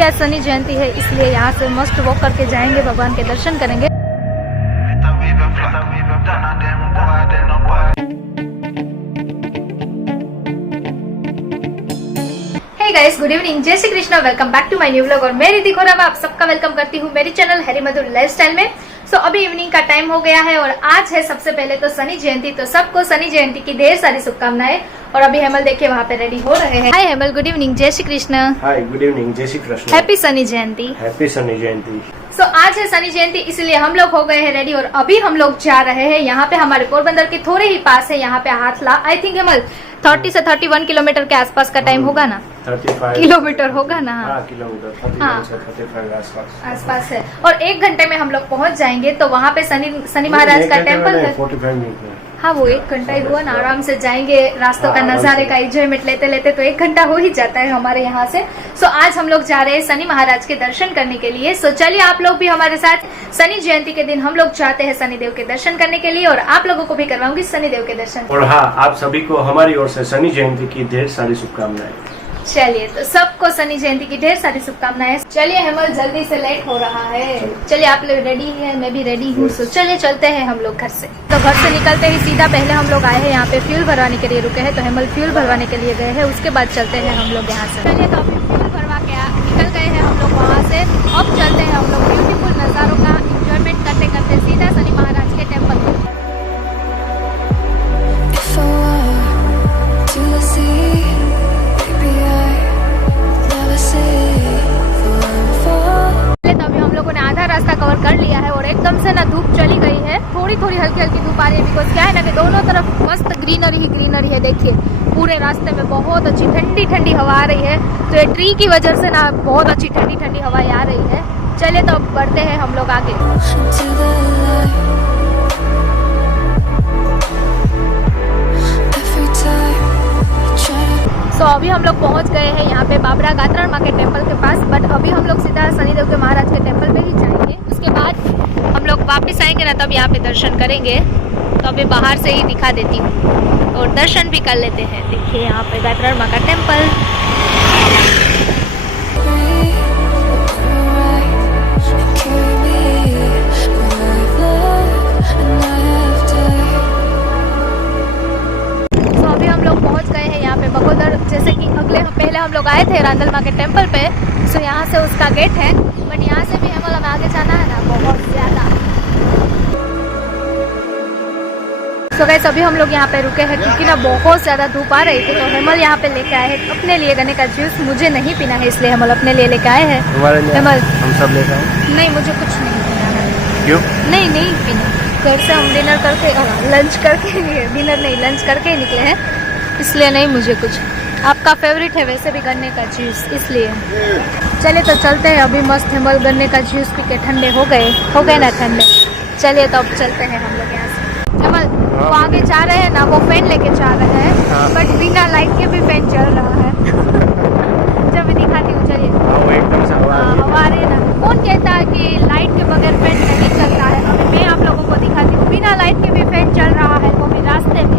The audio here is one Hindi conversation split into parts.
क्योंकि आज शनि जयंती है, इसलिए यहाँ से मस्ट वॉक करके जाएंगे, भगवान के दर्शन करेंगे। हे गाइस, गुड इवनिंग, जय Shri Krishna, welcome back to my new vlog. और मैं रिद्धि खोरा में आप सबका वेलकम करती हूँ मेरी चैनल हरी मधुर लाइफस्टाइल में। सो अभी इवनिंग का टाइम हो गया है और आज है सबसे पहले तो शनि जयंती, तो सबको शनि जयंती की ढेर सारी शुभकामनाएं। और अभी हेमल देखिए वहाँ पे रेडी हो रहे हैं। हाय हेमल, गुड इवनिंग, जय श्री कृष्ण। हाय, गुड इवनिंग, जय श्री कृष्ण। हैप्पी शनि जयंती। हैप्पी शनि जयंती। सो आज है शनि जयंती, इसलिए हम लोग हो गए हैं रेडी और अभी हम लोग जा रहे हैं यहाँ पे, हमारे पोरबंदर के थोड़े ही पास है, यहाँ पे हाथला। आई थिंक हेमल 30 से 31 किलोमीटर के आसपास का टाइम होगा ना, 35 किलोमीटर होगा ना। हाँ, किलोमीटर 31 से 35 आसपास है। और 1 घंटे में हम लोग पहुँच जाएंगे। तो वहाँ पे शनि महाराज का टेम्पल है। 45 मिनट में। हाँ, वो 1 घंटा ही हुआ ना, आराम से जाएंगे, रास्तों का नजारे का एंजॉयमेंट लेते लेते तो 1 घंटा हो ही जाता है हमारे यहाँ से। सो आज हम लोग जा रहे हैं शनि महाराज के दर्शन करने के लिए। सो चलिए आप लोग भी हमारे साथ। शनि जयंती के दिन हम लोग जाते हैं शनिदेव के दर्शन करने के लिए और आप लोगों को भी करवाऊंगी शनिदेव के दर्शन। और हाँ, आप सभी को हमारी ओर से शनि जयंती की ढेर सारी शुभकामनाएं। चलिए, तो सबको शनि जयंती की ढेर सारी शुभकामनाएं। चलिए हेमल, जल्दी से लेट हो रहा है। चलिए आप लोग रेडी है, मैं भी रेडी हूँ। सो चलिए चलते हैं हम लोग घर से। तो घर से निकलते ही सीधा पहले हम लोग आए हैं यहाँ पे फ्यूल भरवाने के लिए रुके हैं। तो हेमल फ्यूल भरवाने के लिए गए हैं, उसके बाद चलते हैं हम लोग यहाँ से। चलिए, तो अभी फ्यूल भरवा के निकल गए हैं हम लोग वहाँ से। अब चलते हैं हम लोग ब्यूटीफुल नज़ारों का इंजॉयमेंट करते करते सीधा शनि महाराज के टेम्पल में। तो अभी हम लोगों ने आधा रास्ता कवर कर लिया है और एकदम से ना धूप चली गई है, थोड़ी थोड़ी हल्की हल्की धूप आ रही है। बिकॉज क्या है ना कि दोनों तरफ मस्त ग्रीनरी ही ग्रीनरी है। देखिए पूरे रास्ते में बहुत अच्छी ठंडी ठंडी हवा आ रही है। तो ये ट्री की वजह से ना बहुत अच्छी ठंडी ठंडी हवा आ रही है। चले तो अब बढ़ते हैं हम लोग आगे। तो अभी हम लोग पहुंच गए हैं यहाँ पे बाबरा गात्रण माँ के टेम्पल के पास। बट अभी हम लोग सीधा शनिदेव के महाराज के टेम्पल पे ही जाएंगे। उसके बाद हम लोग वापस आएंगे ना, तब यहाँ पे दर्शन करेंगे। तो अभी बाहर से ही दिखा देती हूँ और दर्शन भी कर लेते हैं। देखिए यहाँ पे गात्रण माँ का टेम्पल। जैसे कि पहले हम लोग आए थे रांदल माँ के टेम्पल पे। सो यहाँ से उसका गेट है, बट यहाँ से भी हमें आगे जाना है ना बहुत ज्यादा। सो गाइस, अभी हम लोग यहाँ पे रुके हैं क्योंकि ना बहुत ज्यादा धूप आ रही थी। तो हेमल यहाँ पे लेके आए हैं अपने लिए गन्ने का जूस। मुझे नहीं पीना है, इसलिए हेमल अपने लिए लेके आए हैं। हेमल, हम सब लेके आए। नहीं, मुझे कुछ नहीं पीना है। क्यों? नहीं पीना। घर से हम डिनर करके लंच करके निकले हैं, इसलिए नहीं मुझे कुछ। आपका फेवरेट है वैसे भी गन्ने का जूस, इसलिए। चलिए तो चलते हैं। अभी मस्त हेमल गन्ने का जूस पी के ठंडे हो गए ना ठंडे। चलिए तो अब चलते हैं हम लोग यहाँ से। हेमल, वो आगे जा रहे हैं ना, वो फैन लेके जा रहे हैं, बट बिना लाइट के भी फैन चल रहा है। जब मैं दिखाती हूँ, चलिए। हवा रही है ना। कौन कहता है कि लाइट के बगैर फैन नहीं चलता है? अभी मैं आप लोगों को दिखाती हूँ, बिना लाइट के भी फैन चल रहा है, वो भी रास्ते में।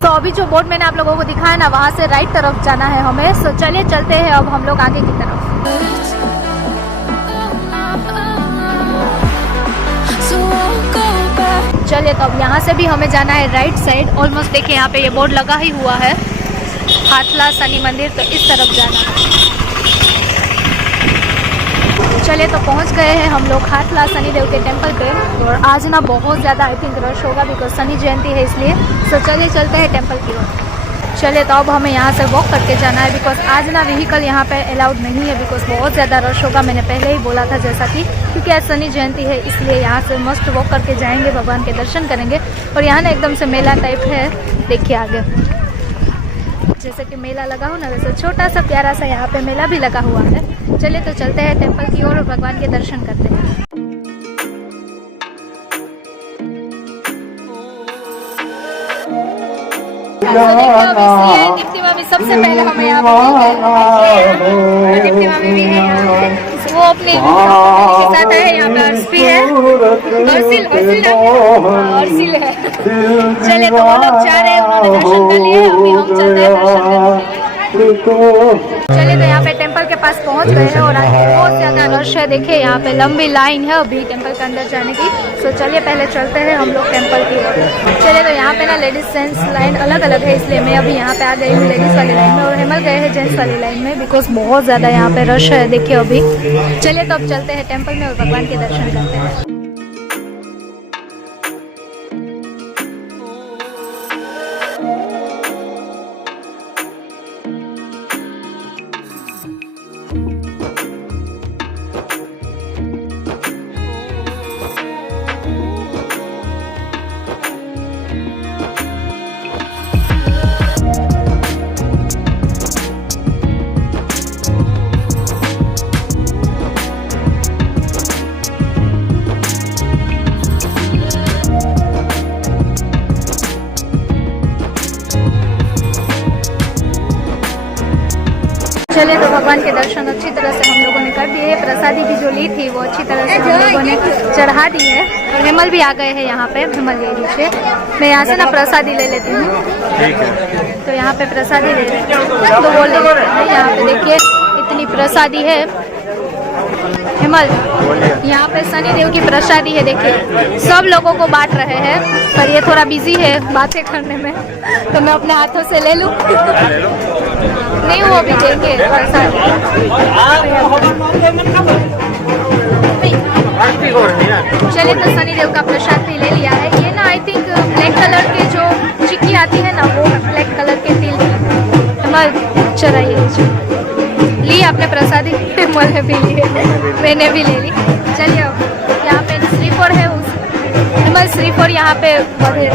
तो अभी जो बोर्ड मैंने आप लोगों को दिखाया ना, वहाँ से राइट तरफ जाना है हमें। सो चलिए चलते हैं अब हम लोग आगे की तरफ। चलिए तो अब यहाँ से भी हमें जाना है राइट साइड। ऑलमोस्ट देखिए यहाँ पे ये बोर्ड लगा ही हुआ है, हाथला शनि मंदिर। तो इस तरफ जाना है। चलिए तो पहुंच गए हैं हम लोग हाथला शनिदेव के टेम्पल पे। और आज ना बहुत ज़्यादा आई थिंक रश होगा, बिकॉज शनि जयंती है इसलिए। तो चलिए चलते हैं टेम्पल की ओर। चलिए तो अब हमें यहाँ से वॉक करके जाना है, बिकॉज आज ना व्हीकल यहाँ पे अलाउड नहीं है, बिकॉज बहुत ज़्यादा रश होगा। मैंने पहले ही बोला था जैसा कि, क्योंकि आज शनि जयंती है, इसलिए यहाँ से मस्ट वॉक करके जाएंगे, भगवान के दर्शन करेंगे। और यहाँ ना एकदम से मेला टाइप है, देखिए आगे जैसे कि मेला लगा हो ना, वैसे छोटा सा प्यारा सा यहाँ पे मेला भी लगा हुआ है। चलिए तो चलते हैं टेम्पल की ओर और भगवान के दर्शन करते हैं। दीप्ति मामी सबसे पहले हमें यहाँ पे डिप्टी मामी भी है यहाँ पे। वो अपने के साथ है। यहाँ पे अर्श भी है, अर्शिल है। चलिए तो वो लोग जा रहे हैं, उन्होंने दर्शन कर लिए, अभी हम चलते हैं दर्शन करने। चलिए तो यहाँ पे टेंपल के पास पहुँच गए हैं और आज बहुत ज़्यादा रश है। देखिए यहाँ पे लंबी लाइन है अभी टेंपल के अंदर जाने की। तो चलिए पहले चलते हैं हम लोग टेंपल की ओर। चलिए तो यहाँ पे ना लेडीज जेंट्स लाइन अलग अलग है, इसलिए मैं अभी यहाँ पे आ गई हूँ लेडीज वाली लाइन में और हेमल गए हैं जेंट्स वाली लाइन में, बिकॉज बहुत ज़्यादा यहाँ पे रश है। देखिए अभी चलिए तो अब चलते हैं टेंपल में और भगवान के दर्शन करते हैं। चलिए तो भगवान के दर्शन अच्छी तरह से हम लोगों ने कर दिए। प्रसादी भी जो ली थी वो अच्छी तरह से हम लोगों ने चढ़ा दी है और हेमल भी आ गए हैं यहाँ पे। हेमल ले लीजिए, मैं यहाँ से ना प्रसादी ले लेती हूँ। तो यहाँ पे प्रसादी ले लेते हैं, तो वो ले लेते हैं। यहाँ पे देखिए इतनी प्रसादी है। हेमल यहाँ पे शनि देव की प्रसादी है, देखिए सब लोगों को बांट रहे हैं, पर ये थोड़ा बिजी है बातें करने में, तो मैं अपने हाथों से ले लूँ। नहीं वो भी देंगे प्रसाद। चलिए तो शनि देव का प्रसाद भी ले लिया है। ये ना आई थिंक ब्लैक कलर के जो चिक्की आती है ना, वो ब्लैक कलर के तिल हमारे चढ़ाइए ली आपने प्रसादी। मैंने भी ली, मैंने भी ले ली। चलिए अब यहाँ पे श्रीफल है, उस श्रीफल यहाँ पे बढ़े।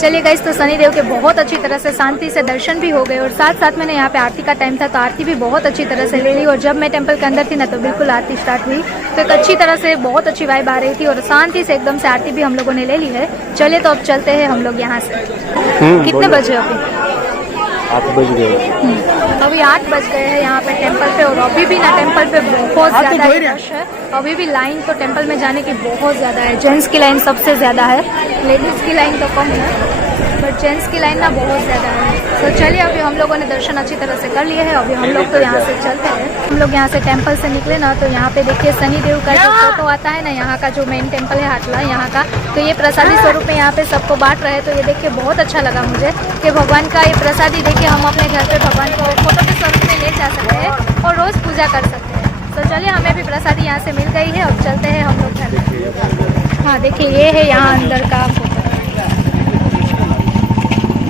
चलिए गाइस, तो शनिदेव के बहुत अच्छी तरह से शांति से दर्शन भी हो गए और साथ साथ मैंने यहाँ पे आरती का टाइम था तो आरती भी बहुत अच्छी तरह से ले ली। और जब मैं टेंपल के अंदर थी ना तो बिल्कुल आरती स्टार्ट हुई, तो एक अच्छी तरह से बहुत अच्छी वाइब आ रही थी और शांति से एकदम से आरती भी हम लोगों ने ले ली है। चलिए तो अब चलते हैं हम लोग यहाँ से। कितने बजे? अभी 8 बज गए। अभी 8 बज गए हैं यहाँ पे टेंपल पे और अभी भी ना टेंपल पे बहुत ज़्यादा रश है। अभी भी लाइन तो टेंपल में जाने की बहुत ज़्यादा है। जेंट्स की लाइन सबसे ज़्यादा है, लेडीज़ की लाइन तो कम है, बट जेंट्स की लाइन ना बहुत ज़्यादा है। तो चलिए अभी हम लोगों ने दर्शन अच्छी तरह से कर लिए हैं। अभी हम लोग तो यहाँ से चलते हैं। हम लोग यहाँ से टेंपल से निकले ना तो यहाँ पे देखिए शनिदेव का जो फोटो आता है ना, यहाँ का जो मेन टेंपल है हाटला यहाँ का, तो ये प्रसादी स्वरूप में यहाँ पे सबको बांट रहे हैं। तो ये देख के बहुत अच्छा लगा मुझे कि भगवान का ये प्रसादी देखिए हम अपने घर पे भगवान को फोटो के स्वरूप में ले जा सकते हैं और रोज़ पूजा कर सकते हैं। तो चलिए हमें भी प्रसादी यहाँ से मिल गई है, अब चलते हैं हम लोग घर। हाँ देखिए ये है यहाँ अंदर का।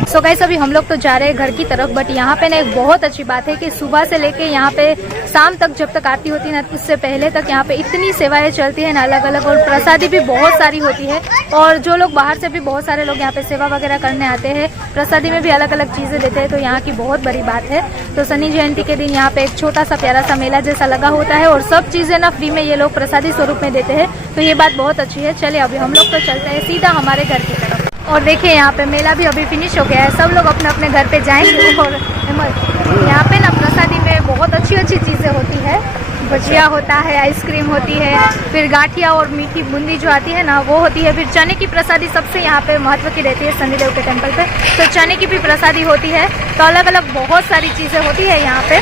सो गाइस अभी हम लोग तो जा रहे हैं घर की तरफ, बट यहाँ पे ना एक बहुत अच्छी बात है कि सुबह से लेके यहाँ पे शाम तक जब तक आरती होती है ना, उससे पहले तक यहाँ पे इतनी सेवाएं चलती है ना अलग अलग, और प्रसादी भी बहुत सारी होती है। और जो लोग बाहर से भी बहुत सारे लोग यहाँ पे सेवा वगैरह करने आते हैं, प्रसादी में भी अलग अलग चीजें देते हैं, तो यहाँ की बहुत बड़ी बात है। तो शनि जयंती के दिन यहाँ पे एक छोटा सा प्यारा सा मेला जैसा लगा होता है, और सब चीजें ना फ्री में ये लोग प्रसादी स्वरूप में देते हैं, तो ये बात बहुत अच्छी है। चलिए अभी हम लोग तो चलते हैं सीधा हमारे घर की तरफ। और देखिए यहाँ पे मेला भी अभी फिनिश हो गया है, सब लोग अपने अपने घर पे जाएंगे। और यहाँ पे ना प्रसादी में बहुत अच्छी अच्छी चीज़ें होती है, भजिया होता है, आइसक्रीम होती है, फिर गाठिया और मीठी बूंदी जो आती है ना वो होती है, फिर चने की प्रसादी सबसे यहाँ पे महत्व की रहती है शनिदेव के टेम्पल पे, तो चने की भी प्रसादी होती है। तो अलग अलग बहुत सारी चीज़ें होती है यहाँ पे।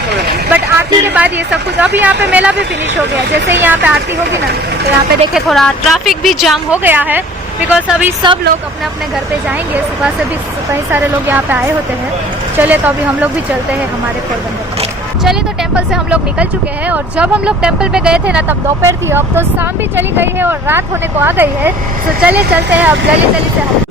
बट आरती के बाद ये सब कुछ, अभी यहाँ पे मेला भी फिनिश हो गया, जैसे ही यहाँ पे आरती होगी ना तो यहाँ पे देखे थोड़ा ट्रैफिक भी जाम हो गया है, बिकॉज अभी सब लोग अपने अपने घर पे जाएंगे। सुबह से भी कई सारे लोग यहाँ पे आए होते हैं। चलिए तो अभी हम लोग भी चलते हैं हमारे पोरबंदर। चलिए तो टेंपल से हम लोग निकल चुके हैं, और जब हम लोग टेंपल पे गए थे ना तब दोपहर थी, अब तो शाम भी चली गई है और रात होने को आ गई है। तो चलिए चलते हैं अब जल्दी जल्दी से हम।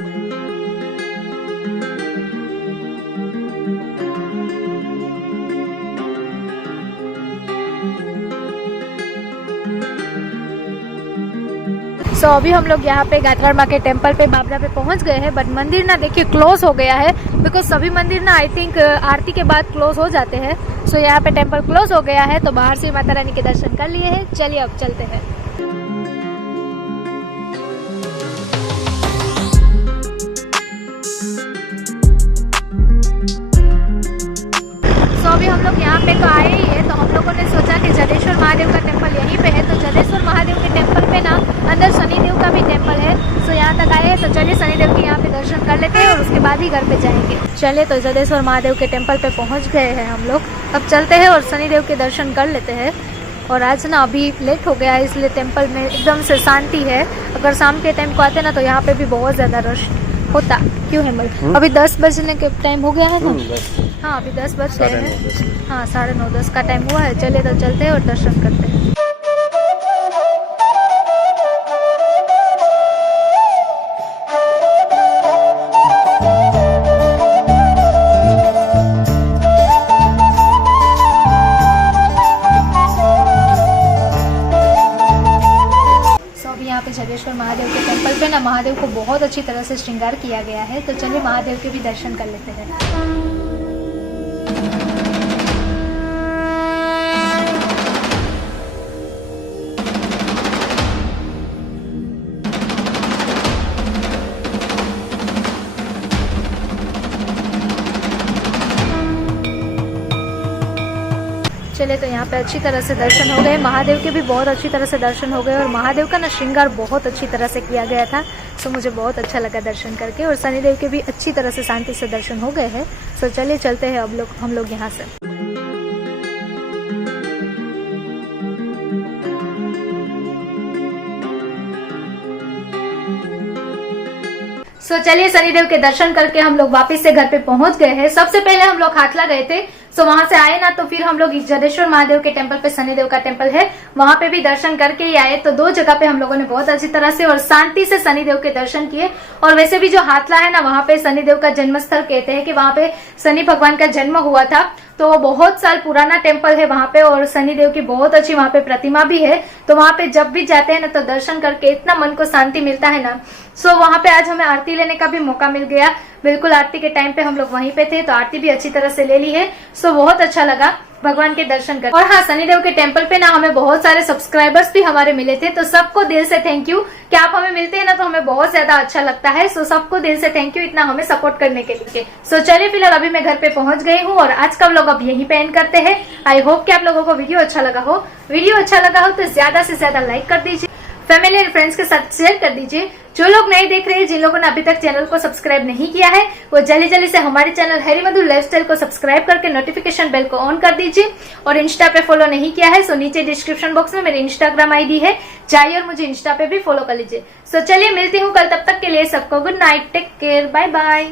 तो अभी हम लोग यहाँ पे गायत्री माँ के टेम्पल पे बाबरा पे पहुँच गए हैं, बट मंदिर ना देखिए क्लोज हो गया है, बिकॉज सभी मंदिर ना आई थिंक आरती के बाद क्लोज हो जाते हैं। सो यहाँ पे टेम्पल क्लोज हो गया है, तो बाहर से माता रानी के दर्शन कर लिए हैं। चलिए अब चलते हैं। तो अभी हम लोग यहाँ पे तो आए ही है, तो हम लोगों ने सोचा कि जलेश्वर महादेव का टेम्पल यहीं पे है, तो जलेश्वर महादेव के टेम्पल पे ना अंदर शनिदेव का भी टेम्पल है। सो यहाँ तक आए हैं, तो चलिए शनिदेव के यहाँ पे दर्शन कर लेते हैं और उसके बाद ही घर पे जाएंगे। चलिए तो जलेश्वर महादेव के टेम्पल पे पहुँच गए हैं हम लोग, अब चलते हैं और शनिदेव के दर्शन कर लेते हैं। और आज ना अभी लेट हो गया है, इसलिए टेम्पल में एकदम से शांति है। अगर शाम के टाइम को आते ना तो यहाँ पे भी बहुत ज़्यादा रश होता। क्यों हेमल? अभी 10 बजने के टाइम हो गया है ना? हाँ अभी 10 बज गए हैं। हाँ 9:30 10 का टाइम हुआ है। चलिए तो चलते हैं और दर्शन करते हैं। जलेश्वर महादेव के टेम्पल पे ना महादेव को बहुत अच्छी तरह से श्रृंगार किया गया है, तो चलिए महादेव के भी दर्शन कर लेते हैं। चले तो यहाँ पे अच्छी तरह से दर्शन हो गए, महादेव के भी बहुत अच्छी तरह से दर्शन हो गए, और महादेव का ना श्रृंगार बहुत अच्छी तरह से किया गया था। सो मुझे बहुत अच्छा लगा दर्शन करके, और शनिदेव के भी अच्छी तरह से शांति से दर्शन हो गए हैं। सो चलिए चलते हैं अब हम लोग यहाँ से। सो चलिए शनिदेव के दर्शन करके हम लोग वापस से घर पे पहुंच गए हैं। सबसे पहले हम लोग हाथला गए थे, सो वहां से आए ना तो फिर हम लोग जलेश्वर महादेव के टेम्पल पे शनिदेव का टेम्पल है वहां पे भी दर्शन करके ही आए। तो 2 जगह पे हम लोगों ने बहुत अच्छी तरह से और शांति से शनिदेव के दर्शन किए। और वैसे भी जो हाथला है ना वहां पे शनिदेव का जन्मस्थल कहते हैं कि वहां पे शनि भगवान का जन्म हुआ था, तो बहुत साल पुराना टेम्पल है वहां पे, और शनिदेव की बहुत अच्छी वहां पे प्रतिमा भी है। तो वहां पे जब भी जाते हैं ना तो दर्शन करके इतना मन को शांति मिलता है ना। सो वहां पे आज हमें आरती लेने का भी मौका मिल गया। बिल्कुल आरती के टाइम पे हम लोग वहीं पे थे, तो आरती भी अच्छी तरह से ले ली है। सो बहुत अच्छा लगा भगवान के दर्शन कर। और हाँ, शनिदेव के टेम्पल पे ना हमें बहुत सारे सब्सक्राइबर्स भी हमारे मिले थे, तो सबको दिल से थैंक यू। कि आप हमें मिलते हैं ना तो हमें बहुत ज्यादा अच्छा लगता है। सो सबको दिल से थैंक यू इतना हमें सपोर्ट करने के लिए। सो चलिए फिलहाल अभी मैं घर पे पहुंच गई हूँ और आज का व्लॉग अब यहीं पे एंड करते हैं। आई होप कि आप लोगों को वीडियो अच्छा लगा हो। वीडियो अच्छा लगा हो तो ज्यादा से ज्यादा लाइक कर दीजिए, फैमिली एंड फ्रेंड्स के साथ शेयर कर दीजिए। जो लोग नहीं देख रहे हैं, जिन लोगों ने अभी तक चैनल को सब्सक्राइब नहीं किया है, वो जल्दी जल्दी से हमारे चैनल हैरी मधु लाइफस्टाइल को सब्सक्राइब करके नोटिफिकेशन बेल को ऑन कर दीजिए। और इंस्टा पे फॉलो नहीं किया है सो नीचे डिस्क्रिप्शन बॉक्स में मेरी इंस्टाग्राम आईडी है, जाइए और मुझे इंस्टा पे भी फॉलो कर लीजिए। सो चलिए मिलती हूँ कल, तब तक के लिए सबको good night, take care, bye bye.